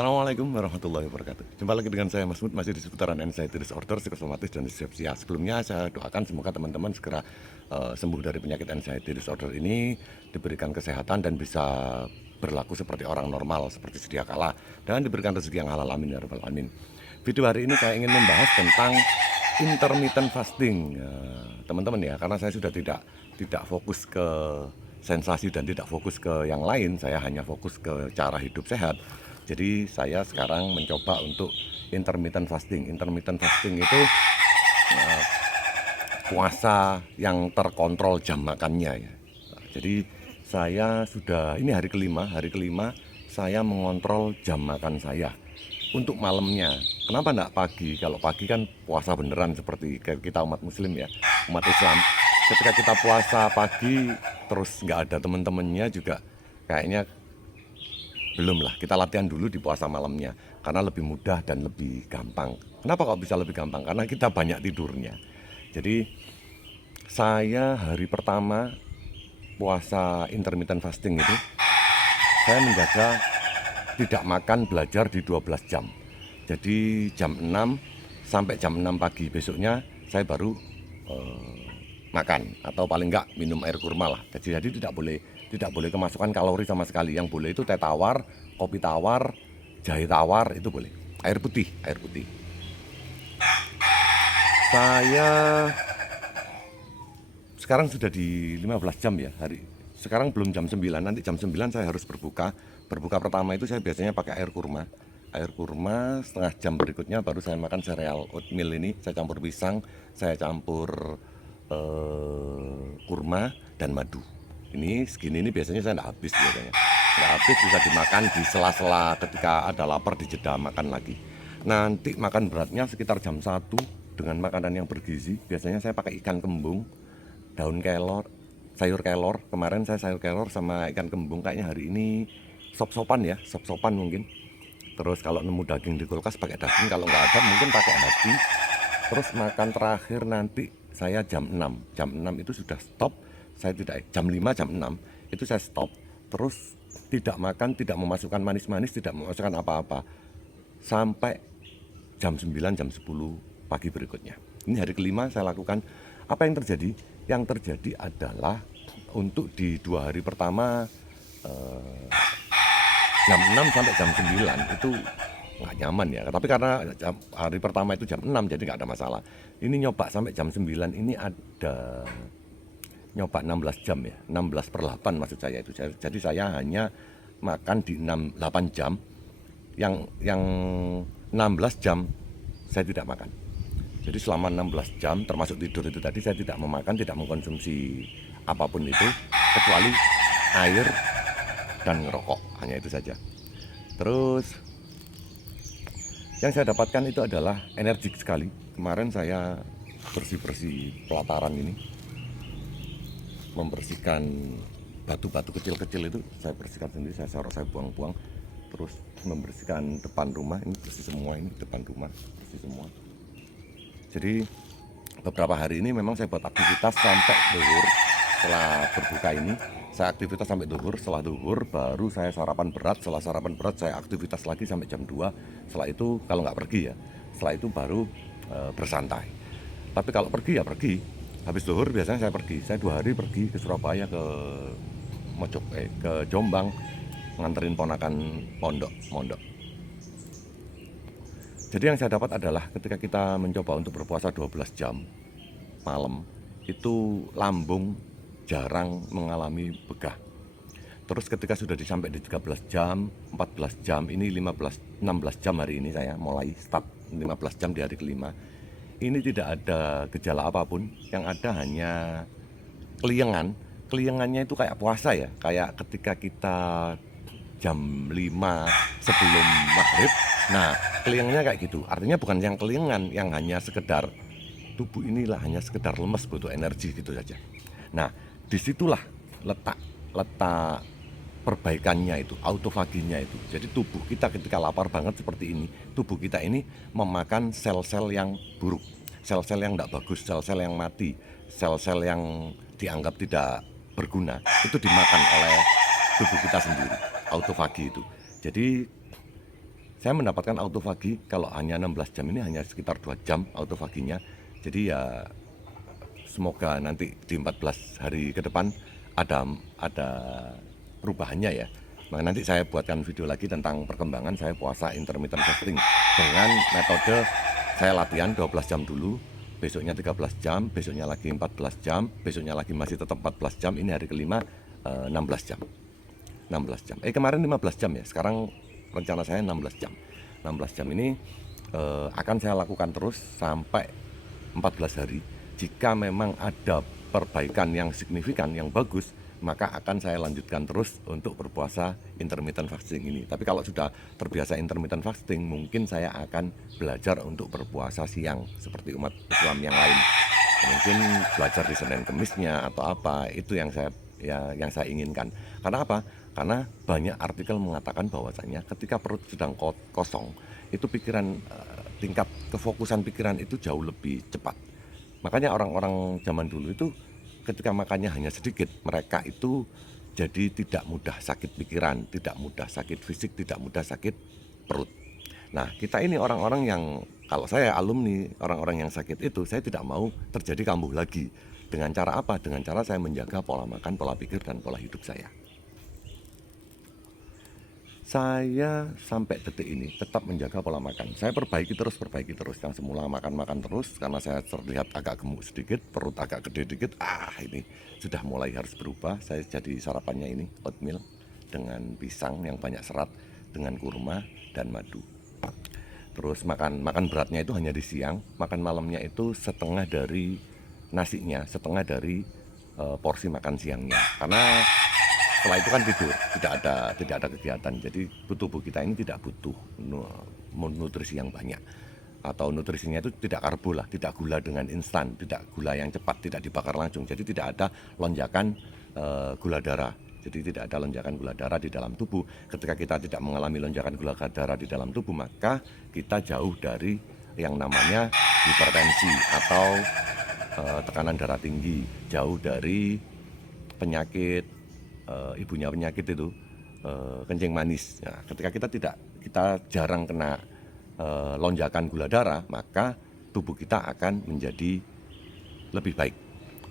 Assalamualaikum warahmatullahi wabarakatuh. Jumpa lagi dengan saya Mas Mud, masih di seputaran anxiety disorder, psikosomatis, dan disepsia. Sebelumnya saya doakan semoga teman-teman segera sembuh dari penyakit anxiety disorder ini, diberikan kesehatan dan bisa berlaku seperti orang normal seperti sedia kala, dan diberikan rezeki yang halal, amin ya rabbal alamin. Video hari ini saya ingin membahas tentang intermittent fasting, teman-teman ya, karena saya sudah tidak fokus ke sensasi dan tidak fokus ke yang lain, saya hanya fokus ke cara hidup sehat. Jadi saya sekarang mencoba untuk intermittent fasting. Intermittent fasting itu puasa yang terkontrol jam makannya ya. Jadi saya sudah, ini hari kelima saya mengontrol jam makan saya untuk malamnya. Kenapa enggak pagi? Kalau pagi kan puasa beneran seperti kita umat muslim ya, umat Islam. Ketika kita puasa pagi terus nggak ada teman-temannya juga kayaknya belum lah, kita latihan dulu di puasa malamnya karena lebih mudah dan lebih gampang. Kenapa kok bisa lebih gampang? Karena kita banyak tidurnya. Jadi saya hari pertama puasa intermittent fasting itu saya menjaga tidak makan belajar di 12 jam. Jadi jam 6 sampai jam 6 pagi besoknya saya baru makan atau paling enggak minum air kurma lah. Jadi tidak boleh kemasukan kalori sama sekali. Yang boleh itu teh tawar, kopi tawar, jahe tawar, itu boleh. Air putih. Saya sekarang sudah di 15 jam ya hari. Sekarang belum jam 9, nanti jam 9 saya harus berbuka. Berbuka pertama itu saya biasanya pakai air kurma. Air kurma, setengah jam berikutnya baru saya makan sereal oatmeal ini. Saya campur pisang, saya campur kurma dan madu. Ini segini ini biasanya saya nggak habis biasanya. Nggak habis, bisa dimakan di sela-sela ketika ada lapar, di jeda makan lagi. Nanti makan beratnya sekitar jam 1 dengan makanan yang bergizi. Biasanya saya pakai ikan kembung, daun kelor, sayur kelor. Kemarin saya sayur kelor sama ikan kembung, kayaknya hari ini sop-sopan ya, sop-sopan mungkin. Terus kalau nemu daging di kulkas pakai daging, kalau nggak ada mungkin pakai hati. Terus makan terakhir nanti saya jam 6. Jam 6 itu sudah stop. Saya tidak, jam 5, jam 6 itu saya stop. Terus tidak makan, tidak memasukkan manis-manis, tidak memasukkan apa-apa sampai jam 9, jam 10 pagi berikutnya. Ini hari kelima saya lakukan. Apa yang terjadi? Yang terjadi adalah untuk di 2 hari pertama jam 6 sampai jam 9 itu nggak nyaman ya. Tapi karena hari pertama itu jam 6 jadi nggak ada masalah. Ini nyoba sampai jam 9 ini ada nyoba 16 jam ya, 16/8 maksud saya itu. Jadi saya hanya makan di 8 jam. Yang 16 jam saya tidak makan. Jadi selama 16 jam termasuk tidur itu tadi saya tidak memakan, tidak mengkonsumsi apapun itu kecuali air dan ngerokok, hanya itu saja. Terus yang saya dapatkan itu adalah energik sekali. Kemarin saya bersih-bersih pelataran ini, membersihkan batu-batu kecil-kecil itu saya bersihkan sendiri, saya sorot, saya buang-buang. Terus membersihkan depan rumah, ini bersih semua, ini depan rumah bersih semua. Jadi beberapa hari ini memang saya buat aktivitas sampai zuhur. Setelah berbuka ini saya aktivitas sampai zuhur. Setelah zuhur baru saya sarapan berat. Setelah sarapan berat saya aktivitas lagi sampai jam 2. Setelah itu kalau nggak pergi ya, setelah itu baru bersantai. Tapi kalau pergi ya pergi. Habis zuhur biasanya saya pergi. Saya 2 hari pergi ke Surabaya, ke ke Jombang, nganterin ponakan mondok. Jadi yang saya dapat adalah ketika kita mencoba untuk berpuasa 12 jam malam, itu lambung jarang mengalami begah. Terus ketika sudah sampai di 13 jam, 14 jam, ini 16 jam hari ini saya mulai start 15 jam di hari kelima. Ini tidak ada gejala apapun, yang ada hanya keliengan. Keliengannya itu kayak puasa ya, kayak ketika kita jam 5 sebelum maghrib. Nah, keliengannya kayak gitu. Artinya bukan yang keliengan, yang hanya sekedar tubuh inilah hanya sekedar lemes, butuh energi gitu saja. Nah, disitulah letak perbaikannya itu, autofaginya itu. Jadi tubuh kita ketika lapar banget seperti ini, tubuh kita ini memakan sel-sel yang buruk, sel-sel yang tidak bagus, sel-sel yang mati, sel-sel yang dianggap tidak berguna, itu dimakan oleh tubuh kita sendiri, autofagi itu. Jadi saya mendapatkan autofagi kalau hanya 16 jam ini hanya sekitar 2 jam autofaginya. Jadi ya semoga nanti di 14 hari ke depan ada perubahannya ya. Maka nanti saya buatkan video lagi tentang perkembangan saya puasa intermittent fasting dengan metode saya latihan 12 jam dulu, besoknya 13 jam, besoknya lagi 14 jam, besoknya lagi masih tetap 14 jam, ini hari kelima 16 jam. 16 jam. Kemarin 15 jam ya. Sekarang rencana saya 16 jam. 16 jam ini akan saya lakukan terus sampai 14 hari. Jika memang ada perbaikan yang signifikan, yang bagus, maka akan saya lanjutkan terus untuk berpuasa intermittent fasting ini. Tapi kalau sudah terbiasa intermittent fasting, mungkin saya akan belajar untuk berpuasa siang seperti umat Islam yang lain. Mungkin belajar di Senin Kemisnya atau apa, itu yang saya inginkan. Karena apa? Karena banyak artikel mengatakan bahwasanya ketika perut sedang kosong, itu tingkat kefokusan pikiran itu jauh lebih cepat. Makanya orang-orang zaman dulu itu ketika makannya hanya sedikit, mereka itu jadi tidak mudah sakit pikiran, tidak mudah sakit fisik, tidak mudah sakit perut. Nah, kita ini orang-orang yang, kalau saya alumni orang-orang yang sakit itu, saya tidak mau terjadi kambuh lagi. Dengan cara apa? Dengan cara saya menjaga pola makan, pola pikir, dan pola hidup saya. Saya sampai detik ini tetap menjaga pola makan. Saya perbaiki terus. Yang semula makan terus, karena saya terlihat agak gemuk sedikit, perut agak gede dikit. Ini sudah mulai harus berubah. Saya jadi sarapannya ini oatmeal dengan pisang yang banyak serat, dengan kurma dan madu. Terus makan beratnya itu hanya di siang, makan malamnya itu setengah dari nasinya, setengah dari porsi makan siangnya. Karena setelah itu kan tidur, tidak ada kegiatan. Jadi tubuh kita ini tidak butuh nutrisi yang banyak, atau nutrisinya itu tidak karbo lah, tidak gula dengan instan, tidak gula yang cepat, tidak dibakar langsung. Jadi tidak ada lonjakan gula darah. Jadi tidak ada lonjakan gula darah di dalam tubuh. Ketika kita tidak mengalami lonjakan gula darah di dalam tubuh, maka kita jauh dari yang namanya hipertensi atau tekanan darah tinggi, jauh dari penyakit ibunya penyakit itu kencing manis. Nah, ketika kita jarang kena lonjakan gula darah, maka tubuh kita akan menjadi lebih baik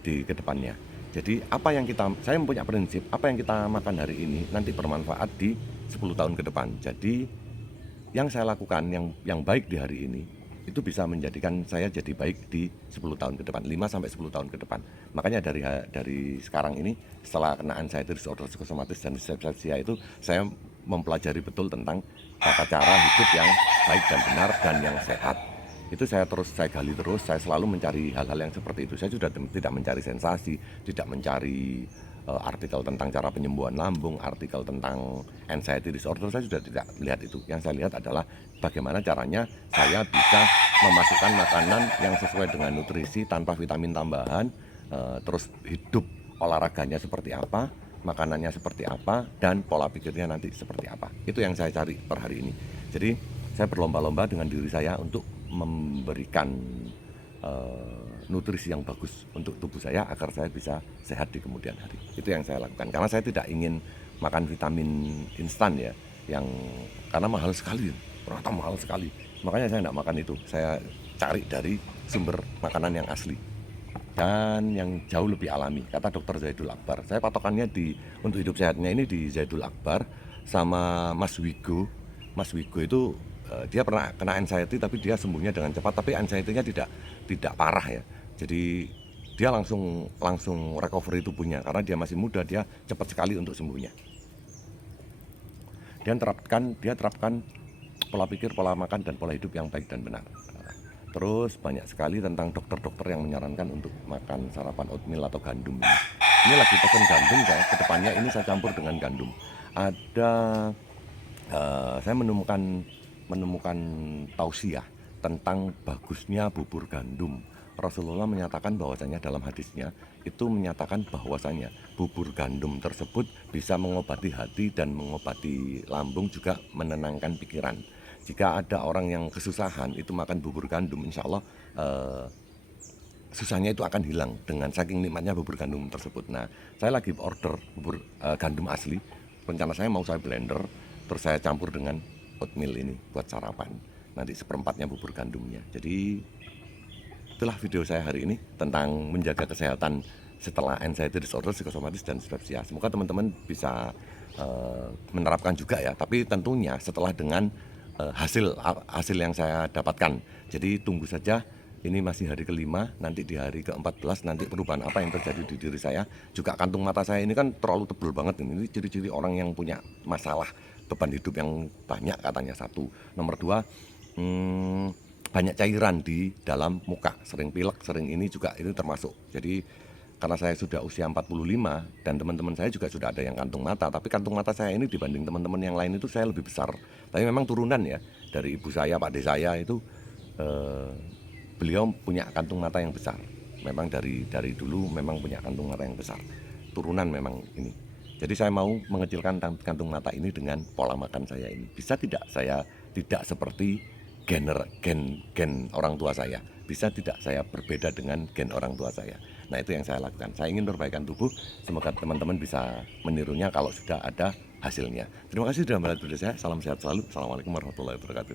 di kedepannya. Jadi saya mempunyai prinsip, apa yang kita makan hari ini nanti bermanfaat di 10 tahun ke depan. Jadi yang saya lakukan yang baik di hari ini itu bisa menjadikan saya jadi baik di 10 tahun ke depan, 5 sampai 10 tahun ke depan. Makanya dari sekarang ini, setelah kena anxiety disorder psikosomatis dan disleksia itu, saya mempelajari betul tentang tata cara hidup yang baik dan benar dan yang sehat. Itu saya gali terus, saya selalu mencari hal-hal yang seperti itu. Saya sudah tidak mencari sensasi, tidak mencari artikel tentang cara penyembuhan lambung, artikel tentang anxiety disorder, saya sudah tidak lihat itu. Yang saya lihat adalah bagaimana caranya saya bisa memasukkan makanan yang sesuai dengan nutrisi tanpa vitamin tambahan, terus hidup olahraganya seperti apa, makanannya seperti apa, dan pola pikirnya nanti seperti apa. Itu yang saya cari per hari ini. Jadi saya berlomba-lomba dengan diri saya untuk memberikan nutrisi yang bagus untuk tubuh saya agar saya bisa sehat di kemudian hari. Itu yang saya lakukan, karena saya tidak ingin makan vitamin instan ya, karena mahal sekali, ternyata mahal sekali. Makanya saya tidak makan itu. Saya cari dari sumber makanan yang asli dan yang jauh lebih alami, kata Dr. Zaidul Akbar. Saya patokannya untuk hidup sehatnya ini di Zaidul Akbar sama Mas Wigo. Mas Wigo itu dia pernah kena anxiety tapi dia sembuhnya dengan cepat, tapi anxiety-nya tidak parah ya. Jadi dia langsung recovery tubuhnya, karena dia masih muda, dia cepat sekali untuk sembuhnya. Dia terapkan pola pikir, pola makan, dan pola hidup yang baik dan benar. Terus banyak sekali tentang dokter-dokter yang menyarankan untuk makan sarapan oatmeal atau gandum ini. Ini lagi pesen gandum saya, kedepannya ini saya campur dengan gandum. Saya menemukan tausiah tentang bagusnya bubur gandum. Rasulullah menyatakan bahwasanya dalam hadisnya itu menyatakan bahwasanya bubur gandum tersebut bisa mengobati hati dan mengobati lambung, juga menenangkan pikiran. Jika ada orang yang kesusahan itu makan bubur gandum, insya Allah susahnya itu akan hilang dengan saking nikmatnya bubur gandum tersebut. Nah, saya lagi order bubur gandum asli. Rencana saya mau saya blender, terus saya campur dengan oatmeal ini buat sarapan. Nanti seperempatnya bubur gandumnya. Jadi itulah video saya hari ini tentang menjaga kesehatan setelah anxiety disorder, psikosomatis, dan dispepsia. Semoga teman-teman bisa menerapkan juga ya. Tapi tentunya setelah dengan hasil yang saya dapatkan. Jadi tunggu saja. Ini masih hari kelima, nanti di hari ke-14 nanti perubahan apa yang terjadi di diri saya. Juga kantung mata saya ini kan terlalu tebal banget. Ini ciri-ciri orang yang punya masalah beban hidup yang banyak katanya, satu. Nomor dua, banyak cairan di dalam muka, sering pilek, sering ini juga itu termasuk. Jadi karena saya sudah usia 45 dan teman-teman saya juga sudah ada yang kantung mata, tapi kantung mata saya ini dibanding teman-teman yang lain itu saya lebih besar. Tapi memang turunan ya, dari ibu saya, Pak De saya itu beliau punya kantung mata yang besar. Memang dari dulu memang punya kantung mata yang besar. Turunan memang ini. Jadi saya mau mengecilkan kantung mata ini dengan pola makan saya ini. Bisa tidak saya tidak seperti gen orang tua saya? Bisa tidak saya berbeda dengan gen orang tua saya? Nah, itu yang saya lakukan. Saya ingin perbaikan tubuh. Semoga teman-teman bisa menirunya kalau sudah ada hasilnya. Terima kasih sudah melihat video saya. Salam sehat selalu. Assalamualaikum warahmatullahi wabarakatuh.